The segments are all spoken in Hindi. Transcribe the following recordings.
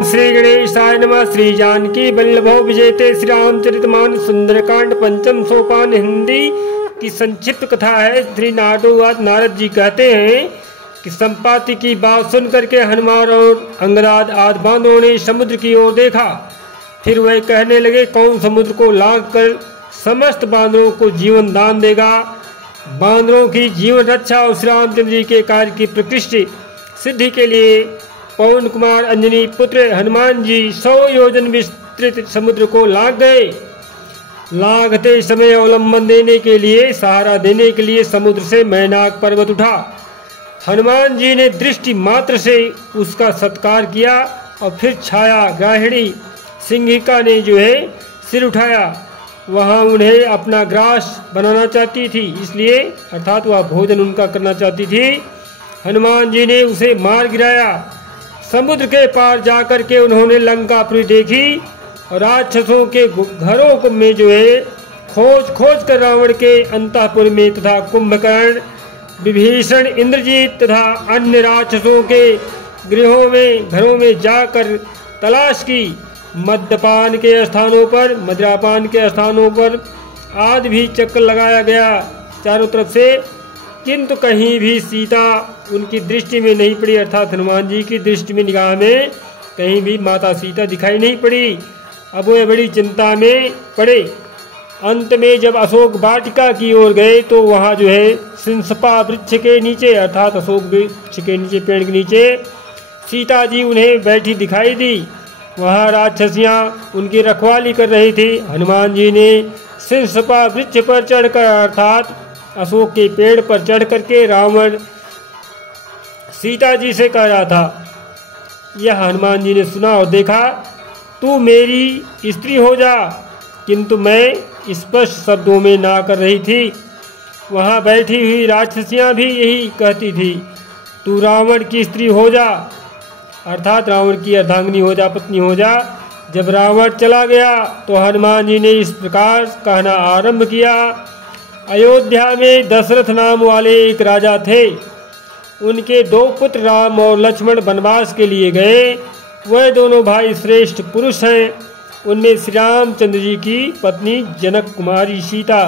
श्री गणेशाय नमः। श्री जानकी वल्लभो विजयते श्री रामचरितमानस सुंदरकांड पंचम सोपान हिंदी की संक्षिप्त कथा है। श्री नारद जी कहते हैं कि संपाति की बात सुन करके हनुमान और अंगराज आदि बांदरों ने समुद्र की ओर देखा। फिर वह कहने लगे, कौन समुद्र को लांघ कर समस्त बांदरों को जीवन दान देगा। बांदरों की जीवन रक्षा और श्री रामचंद्र जी के कार्य की प्रकृष्ट सिद्धि के लिए पवन कुमार अंजनी पुत्र हनुमान जी 100 योजन विस्तृत समुद्र को लांघ गए। लांघते समय अवलंबन देने के लिए, सहारा देने के लिए समुद्र से मैनाक पर्वत उठा। हनुमान जी ने दृष्टि मात्र से उसका सत्कार किया और फिर छाया ग्राहिणी सिंहिका ने सिर उठाया। वहाँ उन्हें अपना ग्रास बनाना चाहती थी, इसलिए अर्थात वह भोजन उनका करना चाहती थी। हनुमान जी ने उसे मार गिराया। समुद्र के पार जाकर के उन्होंने लंकापुरी देखी और राक्षसों के घरों में खोज कर रावण के अंतःपुर में तथा कुंभकर्ण, विभीषण, इंद्रजीत तथा अन्य राक्षसों के घरों में जाकर तलाश की। मद्यपान के स्थानों पर, मदिरापान के स्थानों पर आदि भी चक्कर लगाया गया चारों तरफ से, किंतु कहीं भी सीता उनकी दृष्टि में नहीं पड़ी। अर्थात हनुमान जी की दृष्टि में, निगाह में कहीं भी माता सीता दिखाई नहीं पड़ी। अब वे बड़ी चिंता में पड़े। अंत में जब अशोक वाटिका की ओर गए तो वहाँ सिंसपा वृक्ष के नीचे, अर्थात अशोक वृक्ष के नीचे, पेड़ के नीचे सीता जी उन्हें बैठी दिखाई दी। वहाँ राक्षसियाँ उनकी रखवाली कर रही थी। हनुमान जी ने सिंसपा वृक्ष पर चढ़कर, अर्थात अशोक के पेड़ पर चढ़ करके रावण सीता जी से कह रहा था। यह हनुमान जी ने सुना और देखा। तू मेरी स्त्री हो जा, किंतु मैं स्पष्ट शब्दों में ना कर रही थी। वहाँ बैठी हुई राक्षसियाँ भी यही कहती थी, तू रावण की स्त्री हो जा, अर्थात रावण की अर्धांगिनी हो जा, पत्नी हो जा। जब रावण चला गया तो हनुमान जी ने इस प्रकार कहना आरंभ किया। अयोध्या में दशरथ नाम वाले एक राजा थे। उनके 2 पुत्र राम और लक्ष्मण वनवास के लिए गए। वह दोनों भाई श्रेष्ठ पुरुष हैं। उनमें श्री रामचंद्र जी की पत्नी जनक कुमारी सीता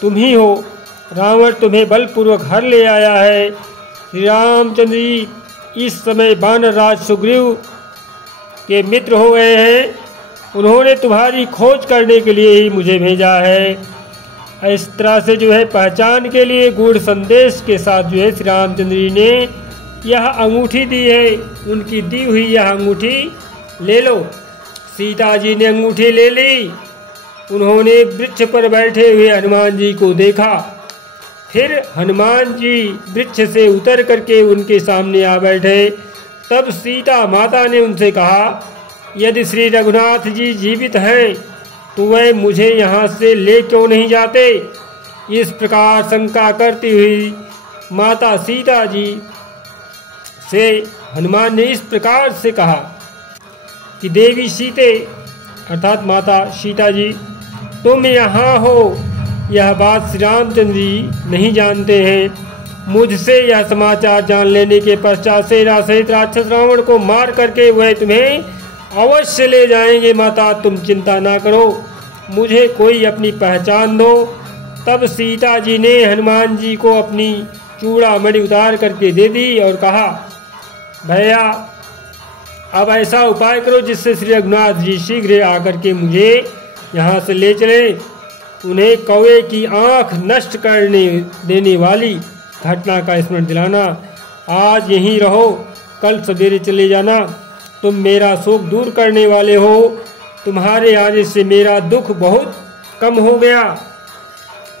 तुम ही हो। रावण तुम्हें बलपूर्वक हर ले आया है। श्री रामचंद्र जी इस समय वानर राज सुग्रीव के मित्र हो गए हैं। उन्होंने तुम्हारी खोज करने के लिए ही मुझे भेजा है। इस तरह से पहचान के लिए गूढ़ संदेश के साथ श्री रामचंद्र जी ने यह अंगूठी दी है। उनकी दी हुई यह अंगूठी ले लो। सीता जी ने अंगूठी ले ली। उन्होंने वृक्ष पर बैठे हुए हनुमान जी को देखा। फिर हनुमान जी वृक्ष से उतर करके उनके सामने आ बैठे। तब सीता माता ने उनसे कहा, यदि श्री रघुनाथ जी जीवित हैं तो वह मुझे यहाँ से ले क्यों नहीं जाते। इस प्रकार शंका करती हुई माता सीता जी से हनुमान ने इस प्रकार से कहा कि देवी सीते, अर्थात माता सीता जी, तुम यहाँ हो यह बात श्री रामचंद्र जी नहीं जानते हैं। मुझसे यह समाचार जान लेने के पश्चात सेना सहित राक्षस रावण को मार करके वह तुम्हें अवश्य ले जाएंगे। माता तुम चिंता ना करो, मुझे कोई अपनी पहचान दो। तब सीता जी ने हनुमान जी को अपनी चूड़ामणि उतार करके दे दी और कहा, भैया अब ऐसा उपाय करो जिससे श्री रघुनाथ जी शीघ्र आकर के मुझे यहाँ से ले चले। उन्हें कौवे की आँख नष्ट करने देने वाली घटना का स्मरण दिलाना। आज यहीं रहो, कल सवेरे चले जाना। तुम मेरा शोक दूर करने वाले हो। तुम्हारे आने से मेरा दुख बहुत कम हो गया।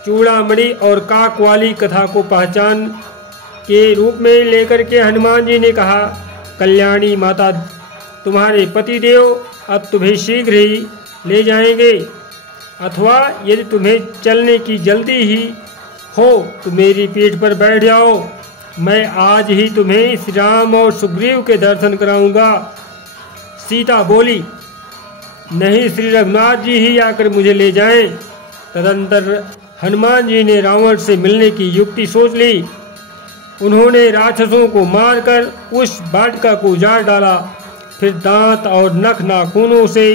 चूड़ामणि और काक वाली कथा को पहचान के रूप में लेकर के हनुमान जी ने कहा, कल्याणी माता, तुम्हारे पतिदेव अब तुम्हें शीघ्र ही ले जाएंगे, अथवा यदि तुम्हें चलने की जल्दी ही हो तो मेरी पीठ पर बैठ जाओ। मैं आज ही तुम्हें श्री राम और सुग्रीव के दर्शन कराऊंगा। सीता बोली, नहीं, श्री रघुनाथ जी ही आकर मुझे ले जाएं। तदंतर हनुमान जी ने रावण से मिलने की युक्ति सोच ली। उन्होंने राक्षसों को मारकर उस वाटिका को उजाड़ डाला। फिर दांत और नख नाखूनों से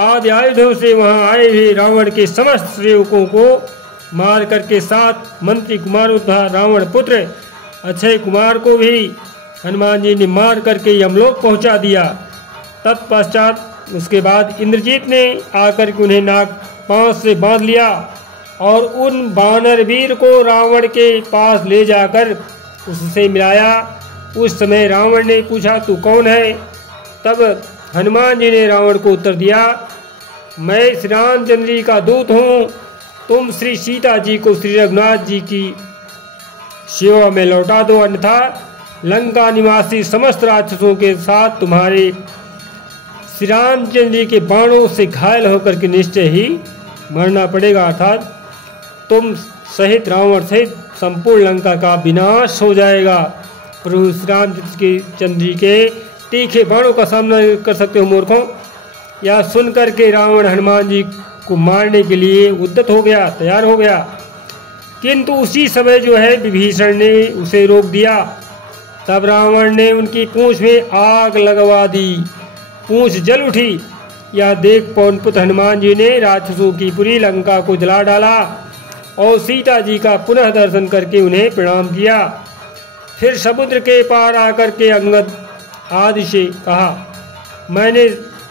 आदि आयुधों से वहां आए हुए रावण के समस्त सेवकों को मार करके 7 मंत्री कुमारों तथा रावण पुत्र अक्षय कुमार को भी हनुमान जी ने मार करके यमलोक पहुंचा दिया। तत्पश्चात उसके बाद इंद्रजीत ने आकर के उन्हें नाग पांव से बांध लिया और उन वानर वीर को रावण के पास ले जाकर उससे मिलाया। उस समय रावण ने पूछा, तू कौन है? तब हनुमान जी ने रावण को उत्तर दिया, मैं श्री रामचंद्र जी का दूत हूँ। तुम श्री सीता जी को श्री रघुनाथ जी की सेवा में लौटा दो, अन्यथा लंका निवासी समस्त राक्षसों के साथ तुम्हारे श्री रामचंद्र जी के बाणों से घायल होकर के निश्चय ही मरना पड़ेगा, अर्थात तुम सहित रावण सहित संपूर्ण लंका का विनाश हो जाएगा। प्रभु श्री रामचंद्र जी के तीखे बाणों का सामना कर सकते हो मूर्खों। यह सुन करके रावण हनुमान जी को मारने के लिए उद्यत हो गया, तैयार हो गया, किंतु उसी समय जो है विभीषण ने उसे रोक दिया। तब रावण ने उनकी पूंछ में आग लगवा दी, पूंछ जल उठी। यह देख पवन पुत्र हनुमान जी ने राक्षसों की पूरी लंका को जला डाला और सीता जी का पुनः दर्शन करके उन्हें प्रणाम किया। फिर समुद्र के पार आकर के अंगद आदि से कहा, मैंने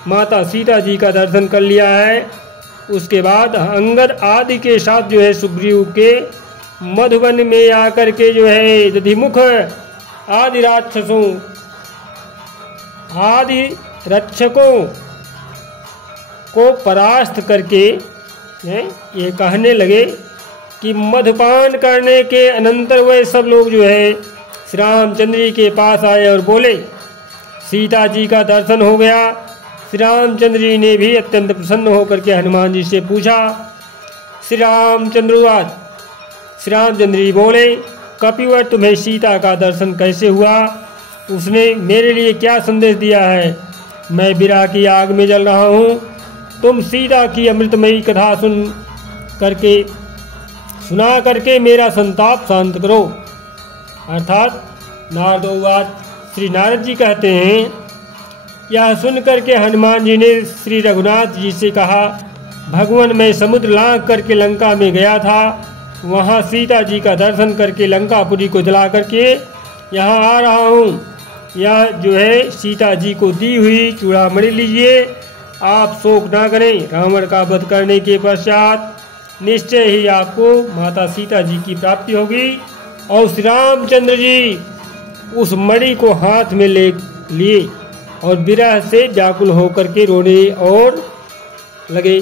माता सीता जी का दर्शन कर लिया है। उसके बाद अंगद आदि के साथ जो है सुग्रीव के मधुवन में आकर के जो है दधिमुख आदि राक्षसों आदि रक्षकों को परास्त करके ये कहने लगे कि मधुपान करने के अनंतर वह सब लोग जो है श्री रामचंद्र जी के पास आए और बोले, सीता जी का दर्शन हो गया। श्री रामचंद्र जी ने भी अत्यंत प्रसन्न होकर के हनुमान जी से पूछा। श्री रामचंद्र जी बोले, कपिवर तुम्हें सीता का दर्शन कैसे हुआ? उसने मेरे लिए क्या संदेश दिया है? मैं विरह की आग में जल रहा हूँ। तुम सीता की अमृतमयी कथा सुना करके मेरा संताप शांत करो। अर्थात नारदोवाच श्री नारद जी कहते हैं, यह सुन करके हनुमान जी ने श्री रघुनाथ जी से कहा, भगवान मैं समुद्र लांघ करके लंका में गया था, वहाँ सीता जी का दर्शन करके लंकापुरी को जला करके यहाँ आ रहा हूँ। यह जो है सीता जी को दी हुई चूड़ामणि लीजिए, आप शोक ना करें। रावण का वध करने के पश्चात निश्चय ही आपको माता सीता जी की प्राप्ति होगी। और श्री रामचंद्र जी उस मणि को हाथ में ले लिए और विरह से व्याकुल होकर के रोने और लगे।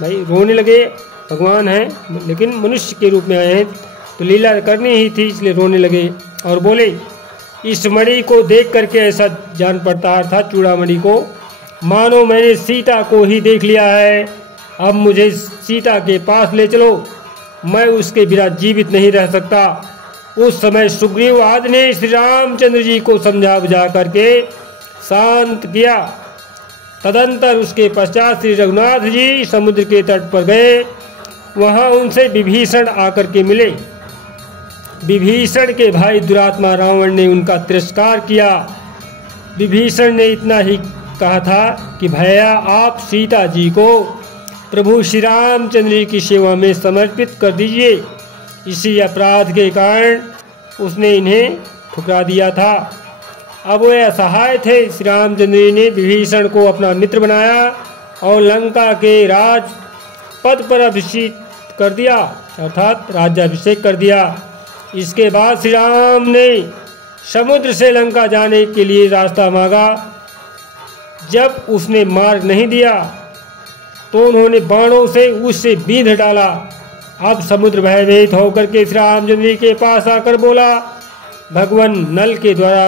भाई रोने लगे, भगवान हैं लेकिन मनुष्य के रूप में आए हैं तो लीला करनी ही थी, इसलिए रोने लगे और बोले, इस मणि को देख करके ऐसा जान पड़ता था, चूड़ामणि को, मानो मैंने सीता को ही देख लिया है। अब मुझे सीता के पास ले चलो, मैं उसके बिना जीवित नहीं रह सकता। उस समय सुग्रीव आदि ने श्री रामचंद्र जी को समझा बुझा करके शांत किया। तदंतर उसके पश्चात श्री रघुनाथ जी समुद्र के तट पर गए। वहां उनसे विभीषण आकर के मिले। विभीषण के भाई दुरात्मा रावण ने उनका तिरस्कार किया। विभीषण ने इतना ही कहा था कि भैया आप सीता जी को प्रभु श्री रामचंद्र जी की सेवा में समर्पित कर दीजिए। इसी अपराध के कारण उसने इन्हें ठुकरा दिया था। अब वे असहाय थे। श्री रामचंद्र जी ने विभीषण को अपना मित्र बनाया और लंका के राज पद पर अभिषेक कर दिया, अर्थात राज्याभिषेक कर दिया। इसके बाद श्री राम ने समुद्र से लंका जाने के लिए रास्ता मांगा। जब उसने मार्ग नहीं दिया तो उन्होंने बाणों से उससे बींध डाला। अब समुद्र भयभीत होकर के श्री रामचंद्र जी के पास आकर बोला, भगवान नल के द्वारा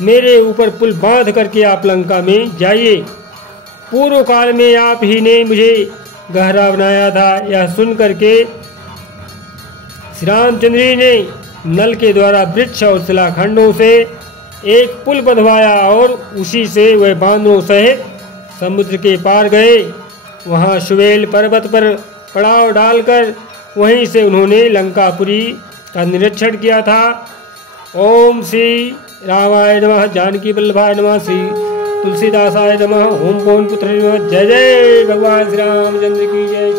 मेरे ऊपर पुल बांध करके आप लंका में जाइए। पूर्व काल में आप ही ने मुझे गहरा बनाया था। यह सुन करके श्री रामचंद्र जी ने नल के द्वारा वृक्ष और शिलाखंडों से एक पुल बंधवाया और उसी से वह बांधों सहित समुद्र के पार गए। वहां सुवेल पर्वत पर पड़ाव डालकर वहीं से उन्होंने लंकापुरी का निरीक्षण किया था। ओम श्री रामाय नमः, जानकी वल्लभाय नमः, श्री तुलसीदासाय नमः। ओम पवन पुत्र जय जय भगवान श्री रामचंद्र की जय।